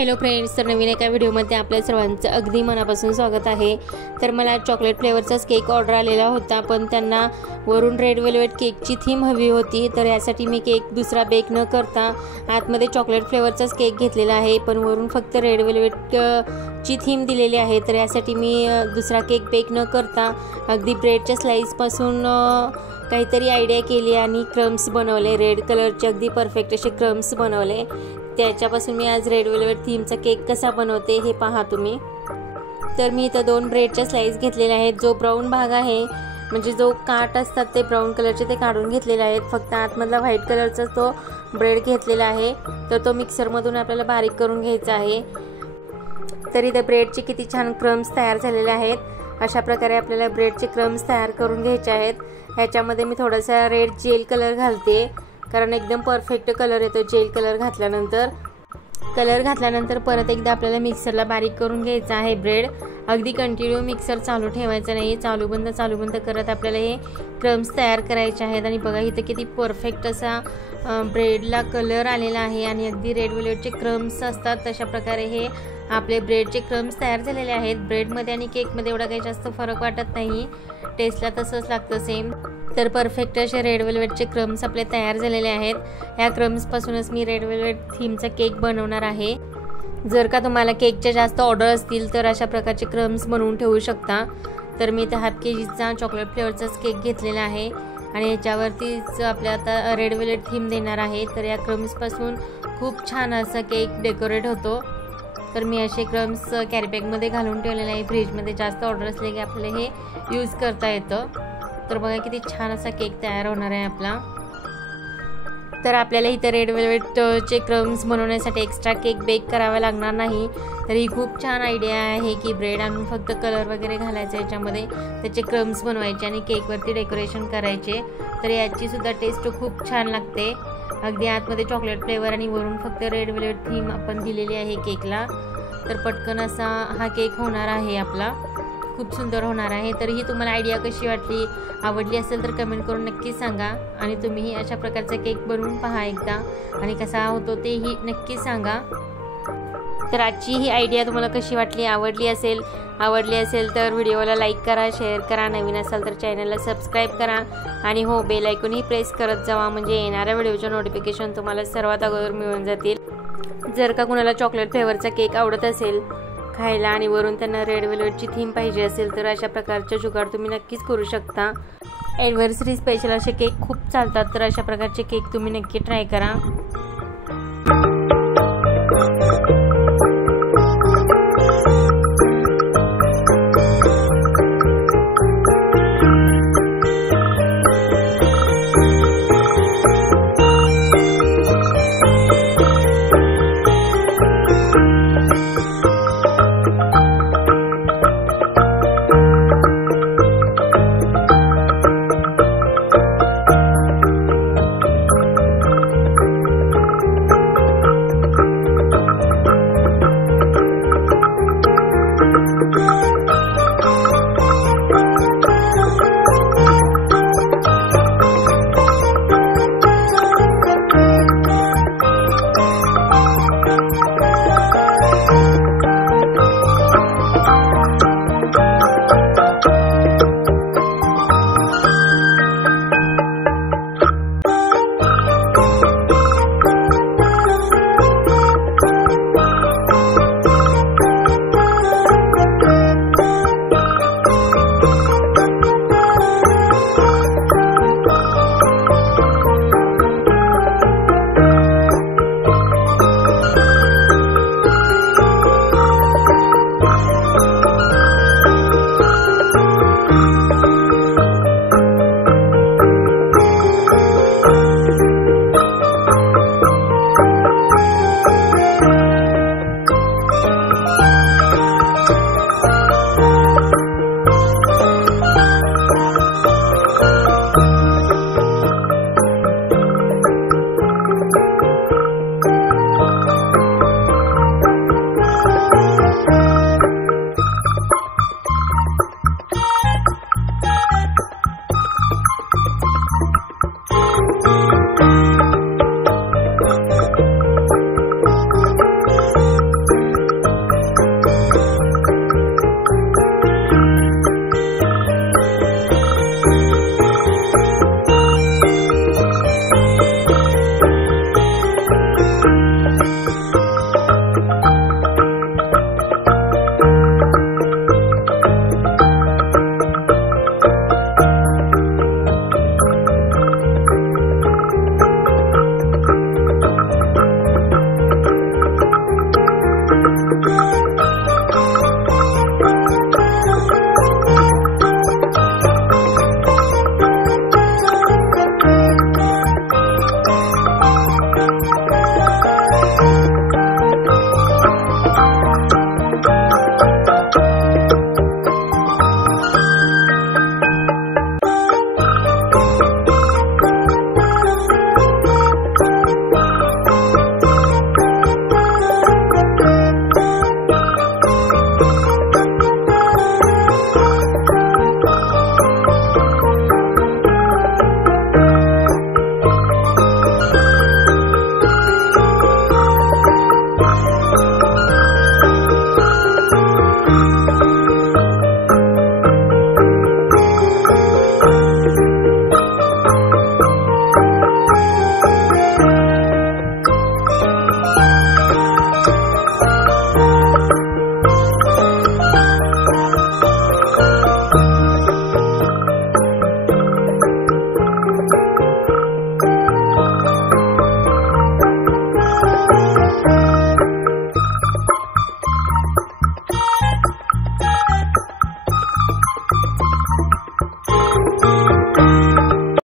Hello friends, तर नवीन एका व्हिडिओमध्ये आपल्या सर्वांचं अगदी मनापासून स्वागत आहे। तर मला चॉकलेट फ्लेवरचाच केक ऑर्डर आलेला होता, पण त्यांना वरून रेड वेल्वेट केकची थीम हवी होती। तर यासाठी मी केक दुसरा बेक न करता आतमध्ये चॉकलेट फ्लेवरचाच केक घेतलेला आहे, पण वरून फक्त रेड वेल्वेट ची थीम दिलेली आहे। तर यासाठी मी दुसरा केक बेक न करता अगदी ब्रेडच्या स्लाइसपासून काहीतरी आयडिया केली आणि क्रम्स बनवले। रेड कलरचे अगदी परफेक्ट असे क्रम्स बनवले। त्याच्यापासून मी आज रेड वेल्वेट थीमचा केक कसा बनवते हे पहा तुम्ही। तर मी इथं 2 ब्रेडच्या स्लाइस घेतलेल्या आहेत। जो ब्राऊन भाग आहे म्हणजे जो काट असतात ते ब्राऊन कलरचे ते काढून घेतलेले आहेत। फक्त आतमधला व्हाईट कलरचा तो ब्रेड घेतलेला आहे, तर तो मिक्सरमधून आपल्याला बारीक करून घ्यायचा आहे। तर इथे ब्रेडचे किती छान क्रम्स तयार झालेले आहेत। अशा प्रकारे आपल्याला ब्रेडचे क्रम्स तयार करून घ्यायचे आहेत। ह्याच्यामध्ये मी थोडासा रेड जेल कलर घालते, कारण एकदम परफेक्ट कलर येतो जेल कलर घातल्यानंतर। कलर घातल्यानंतर परत एकदा आपल्याला मिक्सरला बारीक करून घ्यायचा आहे ब्रेड। अगदी कंटिन्यू मिक्सर चालू ठेवायचं नाही, चालू बंद करत आपल्याला हे क्रम्स तयार करायचे आहेत। आणि बघा इथे किती परफेक्ट असा ब्रेडला कलर आलेला आहे आणि अगदी रेड वेल्वेटचे क्रम्स असतात तशा प्रकारे हे आपले ब्रेडचे क्रम्स तयार झालेले आहेत। ब्रेडमध्ये आणि केकमध्ये एवढा काही जास्त फरक वाटत नाही, टेस्टला तसंच लागतं सेम। तर परफेक्ट असे रेड वेल्वेटचे क्रम्स आपले तयार झालेले आहेत। ह्या क्रम्सपासूनच मी रेड वेल्वेट थीमचा केक बनवणार आहे। जर का तुम्हाला केकच्या जास्त ऑर्डर असतील तर अशा प्रकारचे क्रम्स बनवून ठेवू शकता। तर मी इथे हाफ केजीचा चॉकलेट फ्लेवरचाच केक घेतलेला आहे आणि याच्यावरतीच आपल्या आता रेड वेल्वेट थीम देणार आहे। तर या क्रम्सपासून खूप छान असा केक डेकोरेट होतो। तर मी असे क्रम्स कॅरीबॅगमध्ये घालून ठेवलेले आहे। फ्रीजमध्ये जास्त ऑर्डर असले की आपल्याला हे यूज करता येतं। तर बघा किती छान असा केक तयार होणार आहे आपला। तर आपल्याला इथे रेड वेल्वेटचे क्रम्स बनवण्यासाठी एक्स्ट्रा केक बेक करावा लागणार नाही। तर ही खूप छान आयडिया आहे की ब्रेड आणून फक्त कलर वगैरे घालायचं याच्यामध्ये, त्याचे क्रम्स बनवायचे आणि केकवरती डेकोरेशन करायचे। तर याची सुद्धा टेस्ट खूप छान लागते। अगदी आतमध्ये चॉकलेट फ्लेवर आणि वरून फक्त रेड वेल्वेट थीम आपण दिलेली आहे केकला। तर पटकन असा हा केक होणार आहे आपला, खूप सुंदर होणार आहे। तर ही तुम्हाला आयडिया कशी वाटली, आवडली असेल तर कमेंट करून नक्की सांगा आणि तुम्ही अशा प्रकारचा केक बनवून पहा एकदा आणि कसा होतो तेही नक्की सांगा। तर आजची ही आयडिया तुम्हाला कशी वाटली, आवडली असेल तर व्हिडिओला लाईक करा, शेअर करा, नवीन असाल तर चॅनलला सबस्क्राईब करा आणि हो बेल आयकॉनही प्रेस करत जावा, म्हणजे येणाऱ्या व्हिडिओच्या नोटिफिकेशन तुम्हाला सर्वात अगोदर मिळून जातील। जर का कुणाला चॉकलेट फ्लेवरचा केक आवडत असेल खायला आणि वरून त्यांना रेड वेल्वेटची थीम पाहिजे असेल तर अशा प्रकारचे जुगाड तुम्ही नक्कीच करू शकता। ॲनिव्हर्सरी स्पेशल असे केक खूप चालतात, तर अशा प्रकारचे केक तुम्ही नक्की ट्राय करा।